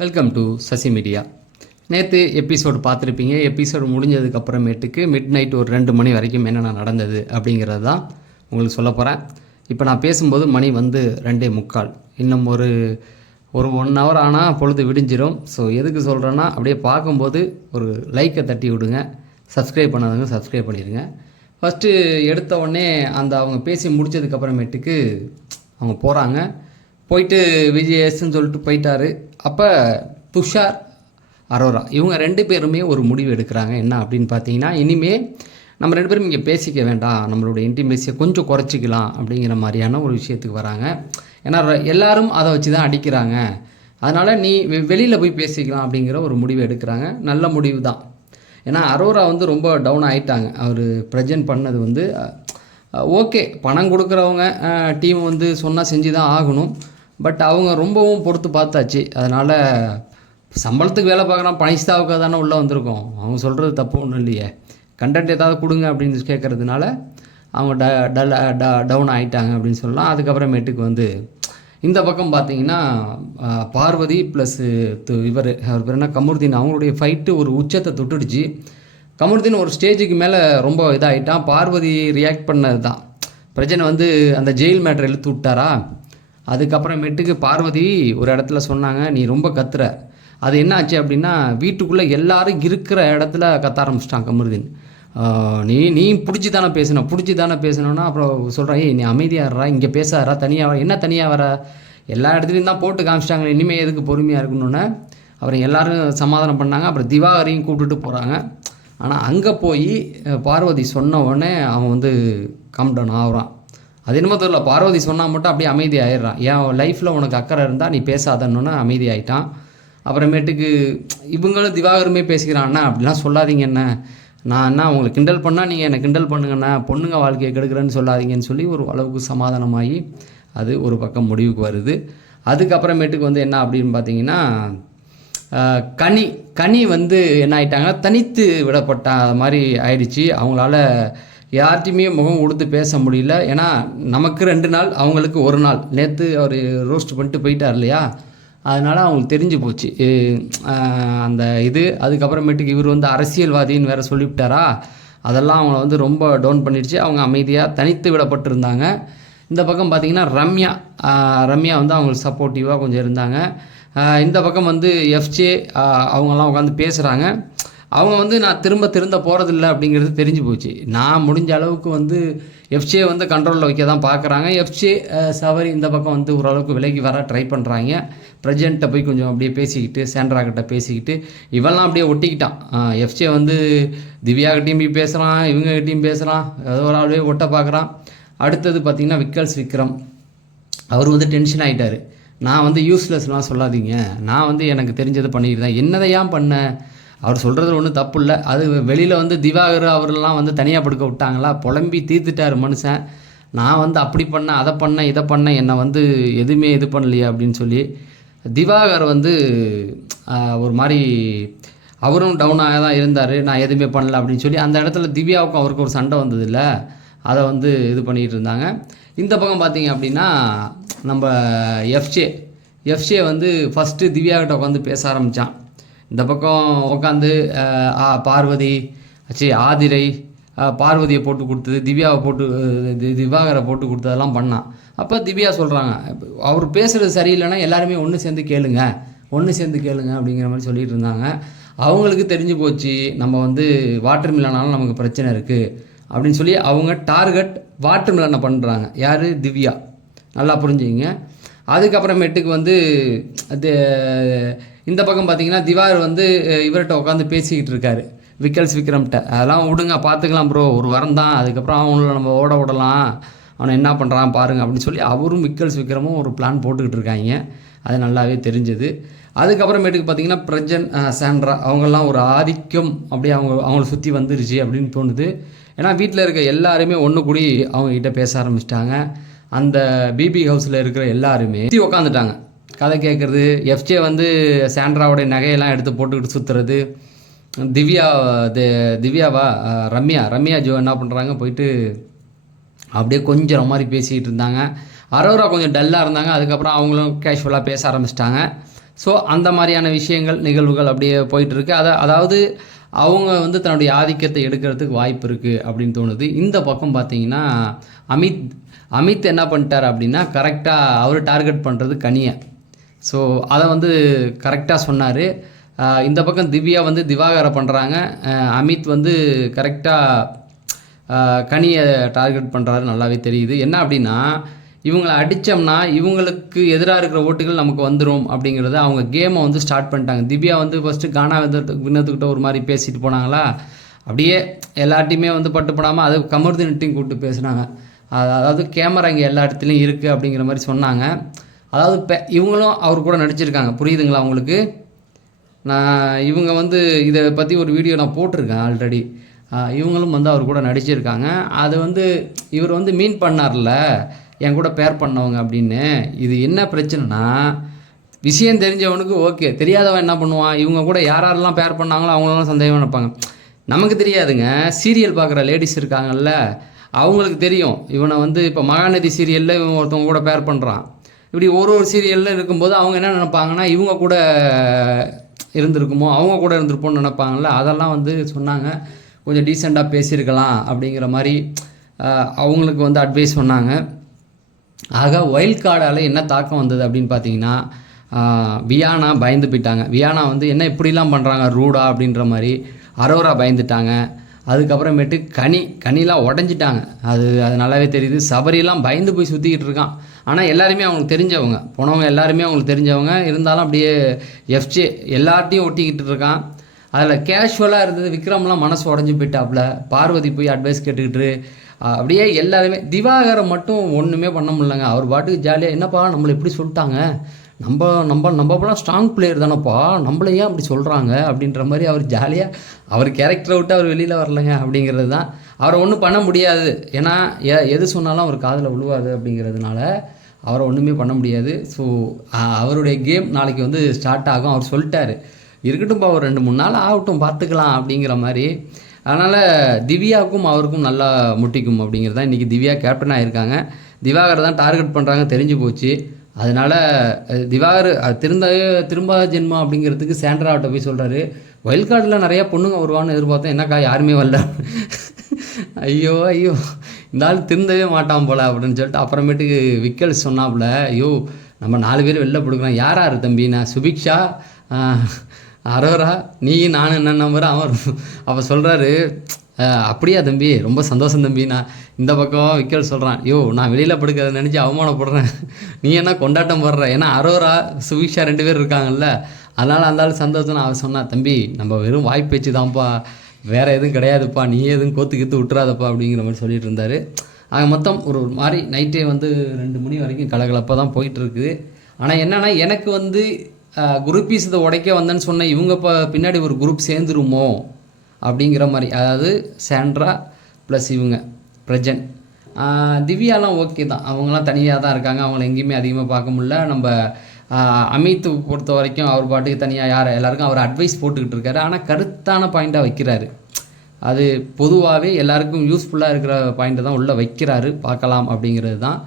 Welcome to Sasi media. நேற்று episode பார்த்துருப்பீங்க. Episode முடிஞ்சதுக்கப்புறமேட்டுக்கு மிட் நைட் ஒரு 2 மணி வரைக்கும் என்னென்ன நடந்தது அப்படிங்கிறது தான் உங்களுக்கு சொல்ல போகிறேன். இப்போ நான் பேசும்போது மணி வந்து 2:45. இன்னும் ஒரு 1 ஹவர் ஆனால் பொழுது விடிஞ்சிடும். ஸோ எதுக்கு சொல்கிறேன்னா, அப்படியே பார்க்கும்போது ஒரு லைக்கை தட்டி விடுங்க. சப்ஸ்கிரைப் பண்ணாதவங்க சப்ஸ்கிரைப் பண்ணிடுங்க. ஃபஸ்ட்டு எடுத்த உடனே அவங்க பேசி முடித்ததுக்கப்புறமேட்டுக்கு அவங்க போகிறாங்க. போயிட்டு விஜயஸ்ன்னு சொல்லிட்டு போயிட்டாரு. அப்போ துஷார், அரோரா இவங்க 2 பேருமே ஒரு முடிவு எடுக்கிறாங்க. என்ன அப்படின்னு பார்த்தீங்கன்னா, இனிமேல் நம்ம 2 பேரும் இங்கே பேசிக்க வேண்டாம், நம்மளுடைய இன்டிமேசியை கொஞ்சம் குறைச்சிக்கலாம் அப்படிங்கிற மாதிரியான ஒரு விஷயத்துக்கு வராங்க. ஏன்னா எல்லாரும் அதை வச்சு தான் அடிக்கிறாங்க. அதனால் நீ வெளியில் போய் பேசிக்கலாம் அப்படிங்கிற ஒரு முடிவு எடுக்கிறாங்க. நல்ல முடிவு தான். ஏன்னா அரோரா வந்து ரொம்ப டவுன் ஆகிட்டாங்க. அவர் ப்ரெசென்ட் பண்ணது வந்து ஓகே, பணம் கொடுக்குறவங்க டீம் வந்து சொன்னால் செஞ்சு தான் ஆகணும். பட் அவங்க ரொம்பவும் பொறுத்து பார்த்தாச்சு. அதனால் சம்பளத்துக்கு வேலை பார்க்குறான், பனிஸ்தாவுக்காக தானே உள்ளே வந்திருக்கோம். அவங்க சொல்கிறது தப்பு ஒன்றும் இல்லையே. கண்டென்ட் ஏதாவது கொடுங்க அப்படின்னு கேட்குறதுனால அவங்க டவுன் ஆகிட்டாங்க அப்படின்னு சொல்லலாம். அதுக்கப்புறமேட்டுக்கு வந்து இந்த பக்கம் பார்த்தீங்கன்னா பார்வதி ப்ளஸ் அவர் பேர் என்ன, கமருதீன், அவங்களுடைய ஃபைட்டு ஒரு உச்சத்தை தொட்டுடுச்சு. கமருதீன் ஒரு ஸ்டேஜுக்கு மேலே ரொம்ப இதாகிட்டான். பார்வதி ரியாக்ட் பண்ணது தான் பிரச்சனை. வந்து அந்த ஜெயில் மேட்டர் இழுத்து விட்டாரா. அதுக்கப்புறமேட்டுக்கு பார்வதி ஒரு இடத்துல சொன்னாங்க, நீ ரொம்ப கத்துற. அது என்ன ஆச்சு அப்படின்னா, வீட்டுக்குள்ளே எல்லாரும் இருக்கிற இடத்துல கத்த ஆரம்பிச்சிட்டான் கமருதீன். நீ பிடிச்சி தானே பேசணுன்னா அப்புறம் சொல்கிறேன், நீ அமைதியாகிறா, இங்கே பேசாதரா, தனியாக என்ன தனியாக வர, எல்லா இடத்துலையும் தான் போட்டு காமிச்சிட்டாங்க, இனிமேல் எதுக்கு பொறுமையாக இருக்கணுன்னு அப்புறம் எல்லோரும் சமாதானம் பண்ணாங்க. அப்புறம் திவாகரையும் கூப்பிட்டுட்டு போகிறாங்க. ஆனால் அங்கே போய் பார்வதி சொன்ன உடனே அவன் வந்து காம்டவுன் ஆகுறான். அது என்னமோ தெரியல, பார்வதி சொன்னால் மட்டும் அப்படியே அமைதி ஆயிடுறான். என் லைஃப்பில் உனக்கு அக்கறை இருந்தால் நீ பேசாதன்னு அமைதி ஆகிட்டான். அப்புறமேட்டுக்கு இவங்களும் திவாகருமே பேசிக்கிறான்னா, அப்படிலாம் சொல்லாதீங்க என்ன, நான் என்ன உங்களை கிண்டல் பண்ணால் நீங்கள் என்னை கிண்டல் பண்ணுங்கண்ணா, பொண்ணுங்க வாழ்க்கையை கெடுக்கிறேன்னு சொல்லாதீங்கன்னு சொல்லி ஒரு அளவுக்கு சமாதானமாகி அது ஒரு பக்கம் முடிவுக்கு வருது. அதுக்கப்புறமேட்டுக்கு வந்து என்ன அப்படின்னு பார்த்தீங்கன்னா, கனி வந்து என்ன ஆகிட்டாங்கன்னா தனித்து விடப்பட்ட மாதிரி ஆயிடுச்சு. அவங்களால யார்ட்டையுமே முகம் கொடுத்து பேச முடியல. ஏன்னா நமக்கு 2 நாள், அவங்களுக்கு 1 நாள். நேற்று அவர் ரோஸ்ட் பண்ணிட்டு போயிட்டார் இல்லையா, அதனால் அவங்களுக்கு தெரிஞ்சு போச்சு அந்த இது. அதுக்கப்புறமேட்டுக்கு இவர் வந்து அரசியல்வாதின்னு வேறு சொல்லிவிட்டாரா, அதெல்லாம் அவங்கள வந்து ரொம்ப டவுன் பண்ணிடுச்சு. அவங்க அமைதியாக தனித்து விடப்பட்டிருந்தாங்க. இந்த பக்கம் பார்த்திங்கன்னா ரம்யா வந்து அவங்களுக்கு சப்போர்ட்டிவாக கொஞ்சம் இருந்தாங்க. இந்த பக்கம் வந்து எஃப்ஜே அவங்கெல்லாம் உட்காந்து பேசுகிறாங்க. அவங்க வந்து நான் திருந்த போகிறதில்ல அப்படிங்கிறது தெரிஞ்சு போச்சு. நான் முடிஞ்ச அளவுக்கு வந்து எஃப்ஜே வந்து கண்ட்ரோலில் வைக்க தான் பார்க்குறாங்க. எஃப்ஜே சவரி இந்த பக்கம் வந்து ஓரளவுக்கு விலகி வர ட்ரை பண்ணுறாங்க. ப்ரெசிடெண்ட்டை போய் கொஞ்சம் அப்படியே பேசிக்கிட்டு, சாண்ட்ராக்கிட்ட பேசிக்கிட்டு இவெல்லாம் அப்படியே ஒட்டிக்கிட்டான். எஃப்ஜே வந்து திவ்யாகிட்டையும் போய் பேசுகிறான், இவங்ககிட்டையும் பேசுகிறான், ஏதோ ஒரு ஆளே ஒட்ட பார்க்குறான். அடுத்தது பார்த்திங்கன்னா விக்ரம், அவர் வந்து டென்ஷன் ஆகிட்டார். நான் வந்து யூஸ்லெஸ்லாம் சொல்லாதீங்க, நான் வந்து எனக்கு தெரிஞ்சதை பண்ணிக்கிட்டு தான். என்னதையான் பண்ண, அவர் சொல்கிறது ஒன்றும் தப்பு இல்லை. அது வெளியில் வந்து திவாகர் அவரெல்லாம் வந்து தனியாக படுக்க விட்டாங்களா, புலம்பி தீர்த்துட்டார் மனுஷன். நான் வந்து அப்படி பண்ணேன், அதை பண்ணேன், இதை பண்ணேன், என்னை வந்து எதுவுமே இது பண்ணலையே அப்படின்னு சொல்லி திவாகர் வந்து ஒரு மாதிரி அவரும் டவுனாக தான் இருந்தார். நான் எதுவுமே பண்ணல அப்படின்னு சொல்லி அந்த இடத்துல திவ்யாவுக்கும் அவருக்கு ஒரு சண்டை வந்தது இல்லை, அதை வந்து இது பண்ணிகிட்டு இருந்தாங்க. இந்த பக்கம் பார்த்தீங்க அப்படின்னா நம்ம எஃப்ஜே வந்து ஃபஸ்ட்டு திவ்யாக்கிட்ட உட்காந்து பேச ஆரம்பித்தான். இந்த பக்கம் உட்காந்து பார்வதி ஆதிரை பார்வதியை போட்டு கொடுத்தது, திவாகரை போட்டு கொடுத்ததெல்லாம் பண்ணான். அப்போ திவ்யா சொல்கிறாங்க, அவர் பேசுகிறது சரியில்லைன்னா எல்லாருமே ஒன்று சேர்ந்து கேளுங்க அப்படிங்கிற மாதிரி சொல்லிகிட்டு இருந்தாங்க. அவங்களுக்கு தெரிஞ்சு போச்சு நம்ம வந்து வாட்டர் மில்லனாலும் நமக்கு பிரச்சனை இருக்குது அப்படின்னு சொல்லி அவங்க டார்கெட் வாட்டர் மில்லனை பண்ணுறாங்க. யார்? திவ்யா. நல்லா புரிஞ்சுங்க. அதுக்கப்புறமேட்டுக்கு வந்து அது இந்த பக்கம் பார்த்தீங்கன்னா திவாகர் வந்து இவர்கிட்ட உட்காந்து பேசிக்கிட்டு இருக்காரு, விக்ரம்கிட்ட. அதெல்லாம் விடுங்க, பார்த்துக்கலாம் ப்ரோ, ஒரு வாரம் தான், அதுக்கப்புறம் அவங்கள நம்ம ஓட விடலாம், அவனை என்ன பண்ணுறான் பாருங்கள் அப்படின்னு சொல்லி அவரும் விக்ரமும் ஒரு பிளான் போட்டுக்கிட்டு இருக்காங்க. அது நல்லாவே தெரிஞ்சது. அதுக்கப்புறமேட்டுக்கு பார்த்திங்கன்னா சாண்ட்ரா அவங்கெல்லாம் ஒரு ஆதிக்கம் அப்படியே அவங்கள சுற்றி வந்துருச்சு அப்படின்னு தோணுது. ஏன்னா வீட்டில் இருக்க எல்லாருமே ஒன்று கூடி அவங்கக்கிட்ட பேச ஆரம்பிச்சிட்டாங்க. அந்த பிபி ஹவுஸில் இருக்கிற எல்லாருமே சுற்றி உக்காந்துட்டாங்க கதை கேட்குறது. எஃப்ஜே வந்து சாண்ட்ராவோடைய நகையெல்லாம் எடுத்து போட்டுக்கிட்டு சுற்றுறது. திவ்யாவா ரம்யா ஜோ என்ன பண்ணுறாங்க, போயிட்டு அப்படியே கொஞ்சம் மாதிரி பேசிக்கிட்டு இருந்தாங்க. அரோரா கொஞ்சம் டல்லாக இருந்தாங்க. அதுக்கப்புறம் அவங்களும் கேஷுவலாக பேச ஆரம்பிச்சிட்டாங்க. ஸோ அந்த மாதிரியான விஷயங்கள் நிகழ்வுகள் அப்படியே போயிட்டுருக்கு. அதாவது அவங்க வந்து தன்னுடைய ஆதிக்கத்தை எடுக்கிறதுக்கு வாய்ப்பு இருக்குது அப்படின்னு தோணுது. இந்த பக்கம் பார்த்தீங்கன்னா அமித் அமித் என்ன பண்ணிட்டார் அப்படின்னா கரெக்டாக அவர் டார்கெட் பண்ணுறது கனியை. ஸோ அதை வந்து கரெக்டாக சொன்னார். இந்த பக்கம் திவ்யா வந்து திவாகரை பண்ணுறாங்க. அமித் வந்து கரெக்டாக கனியை டார்கெட் பண்ணுறாரு, நல்லாவே தெரியுது. என்ன அப்படின்னா இவங்களை அடித்தோம்னா இவங்களுக்கு எதிராக இருக்கிற ஓட்டுகள் நமக்கு வந்துடும் அப்படிங்கிறத அவங்க கேமை வந்து ஸ்டார்ட் பண்ணிட்டாங்க. திவ்யா வந்து ஃபஸ்ட்டு கானா வினோத்துக்கிட்ட ஒரு மாதிரி பேசிட்டு போனாங்களா, அப்படியே எல்லார்ட்டையுமே வந்து பட்டுப்படாமல் அது கமருதீன்ட்டையும் கூப்பிட்டு பேசுனாங்க. அதாவது கேமரா இங்கே எல்லா இடத்துலையும் இருக்குது அப்படிங்கிற மாதிரி சொன்னாங்க. அதாவது இவங்களும் அவர் கூட நடிச்சிருக்காங்க, புரியுதுங்களா உங்களுக்கு? இவங்க வந்து இதை பற்றி ஒரு வீடியோ நான் போட்டிருக்கேன் ஆல்ரெடி. இவங்களும் வந்து அவர் கூட நடிச்சிருக்காங்க. அது வந்து இவர் வந்து மீன் பண்ணார்ல என் கூட பேர் பண்ணவங்க அப்படின்னு. இது என்ன பிரச்சனைனா, விஷயம் தெரிஞ்சவனுக்கு ஓகே, தெரியாதவன் என்ன பண்ணுவான், இவங்க கூட யாரெல்லாம் பேர் பண்ணாங்களோ அவங்களெல்லாம் சந்தேகம் நினைப்பாங்க. நமக்கு தெரியாதுங்க, சீரியல் பார்க்குற லேடிஸ் இருக்காங்கல்ல அவங்களுக்கு தெரியும். இவனை வந்து இப்போ மகாநதி சீரியலில் இவன் ஒருத்தவங்க கூட பேர் பண்ணுறான். இப்படி ஒரு சீரியலில் இருக்கும்போது அவங்க என்ன நினைப்பாங்கன்னா இவங்க கூட இருந்திருக்குமோ, அவங்க கூட இருந்திருப்போம்னு நினைப்பாங்கள்ல. அதெல்லாம் வந்து சொன்னாங்க, கொஞ்சம் டீசெண்டாக பேசியிருக்கலாம் அப்படிங்கிற மாதிரி அவங்களுக்கு வந்து அட்வைஸ் சொன்னாங்க. ஆக ஒயில்ட் கார்டால் என்ன தாக்கம் வந்தது அப்படின்னு பார்த்தீங்கன்னா, வியானா பயந்து போயிட்டாங்க. வியானா வந்து என்ன இப்படிலாம் பண்ணுறாங்க ரூடா அப்படின்ற மாதிரி. அரோரா பயந்துட்டாங்க. அதுக்கப்புறமேட்டு கனிலாம் உடஞ்சிட்டாங்க. அது நல்லாவே தெரியுது. சபரியெல்லாம் பயந்து போய் சுற்றிக்கிட்டு இருக்கான். ஆனால் எல்லாருமே அவங்களுக்கு தெரிஞ்சவங்க, போனவங்க எல்லாருமே அவங்களுக்கு தெரிஞ்சவங்க. இருந்தாலும் அப்படியே எஃப்ஜே எல்லார்ட்டையும் ஒட்டிக்கிட்டு இருக்கான். அதில் கேஷுவலாக இருந்தது விக்ரம்லாம் மனசு உடஞ்சி போயிட்டாப்புல. பார்வதி போய் அட்வைஸ் கேட்டுக்கிட்டு அப்படியே எல்லாருமே. திவாகரை மட்டும் ஒன்றுமே பண்ண முடியலங்க. அவர் பாட்டுக்கு ஜாலியாக, என்னப்பா நம்மளை எப்படி சொல்லிட்டாங்க, நம்ம ஸ்ட்ராங் பிளேயர் தானேப்பா, நம்மளை ஏன் அப்படி சொல்கிறாங்க அப்படின்ற மாதிரி அவர் ஜாலியாக அவர் கேரக்டரை விட்டு அவர் வெளியில் வரலைங்க அப்படிங்கிறது தான். அவரை ஒன்றும் பண்ண முடியாது. ஏன்னா எது சொன்னாலும் அவர் காதில் விழுவாது அப்படிங்கிறதுனால அவரை ஒன்றுமே பண்ண முடியாது. ஸோ அவருடைய கேம் நாளைக்கு வந்து ஸ்டார்ட் ஆகும். அவர் சொல்லிட்டாரு, இருக்கட்டும்ப்பா ஒரு 2-3 நாள் ஆகட்டும் பார்த்துக்கலாம் அப்படிங்கிற மாதிரி. அதனால் திவ்யாவுக்கும் அவருக்கும் நல்லா முட்டிக்கும் அப்படிங்கிறது தான். இன்றைக்கி திவ்யா கேப்டனாக இருக்காங்க. திவாகரை தான் டார்கெட் பண்ணுறாங்க தெரிஞ்சு போச்சு. அதனால் திவாகர் திரும்ப ஜென்மம் அப்படிங்கிறதுக்கு சாண்ட்ராவிட்ட போய் சொல்கிறாரு, ஒயில்ட் கார்டில் நிறையா பொண்ணுங்க வருவான்னு எதிர்பார்த்தேன், என்னக்கா யாருமே வரல. ஐயோ இந்த ஆள் திருந்தவே மாட்டான் போல அப்படின்னு சொல்லிட்டு அப்புறமேட்டுக்கு விக்கல் சொன்னாப்புல, ஐயோ நம்ம 4 பேர் வெளில கொடுக்குறோம், யார் தம்பி, நான் சுபிக்ஷா, அரோரா, நீ நான் என்ன நம்புகிறேன். அவர் சொல்கிறாரு, அப்படியா தம்பி, ரொம்ப சந்தோஷம் தம்பி. நான் இந்த பக்கம் விக்கல் சொல்கிறான், நான் வெளியில் படுக்கிறத நினச்சி அவமானப்படுறேன், நீ என்ன கொண்டாட்டம் போடுற. ஏன்னா அரோரா சுபிக்ஷா 2 பேர் இருக்காங்கல்ல, அதனால் அந்த ஆள் சந்தோஷம். அவன் சொன்னான், தம்பி நம்ம வெறும் வாய்ப்பு வச்சு தான்ப்பா, வேறு எதுவும் கிடையாதுப்பா, நீ எதுவும் கோத்து விட்டுறாதப்பா அப்படிங்கிற மாதிரி சொல்லிட்டு இருந்தார். ஆக மொத்தம் ஒரு மாதிரி நைட்டே வந்து 2 மணி வரைக்கும் கலகலப்பாக தான் போயிட்டுருக்குது. ஆனால் என்னென்னா எனக்கு வந்து குரூப்பீஸ் இதை உடைக்க வந்தேன்னு சொன்ன இவங்க பின்னாடி ஒரு குரூப் சேர்ந்துருமோ அப்படிங்கிற மாதிரி. அதாவது சாண்ட்ரா ப்ளஸ் இவங்க பிரஜன், திவ்யாலாம் ஓகே தான், அவங்களாம் தனியாக தான் இருக்காங்க, அவங்கள எங்கேயுமே அதிகமாக பார்க்க முடியல. நம்ம அமித் பொறுத்த வரைக்கும் அவர் பாட்டுக்கு தனியாக எல்லாருக்கும் அவர் அட்வைஸ் போட்டுக்கிட்டு இருக்காரு. ஆனால் கருத்தான பாயிண்ட்டாக வைக்கிறாரு. அது பொதுவாகவே எல்லாருக்கும் யூஸ்ஃபுல்லாக இருக்கிற பாயிண்ட்டை தான் உள்ளே வைக்கிறாரு, பார்க்கலாம் அப்படிங்கிறது தான்.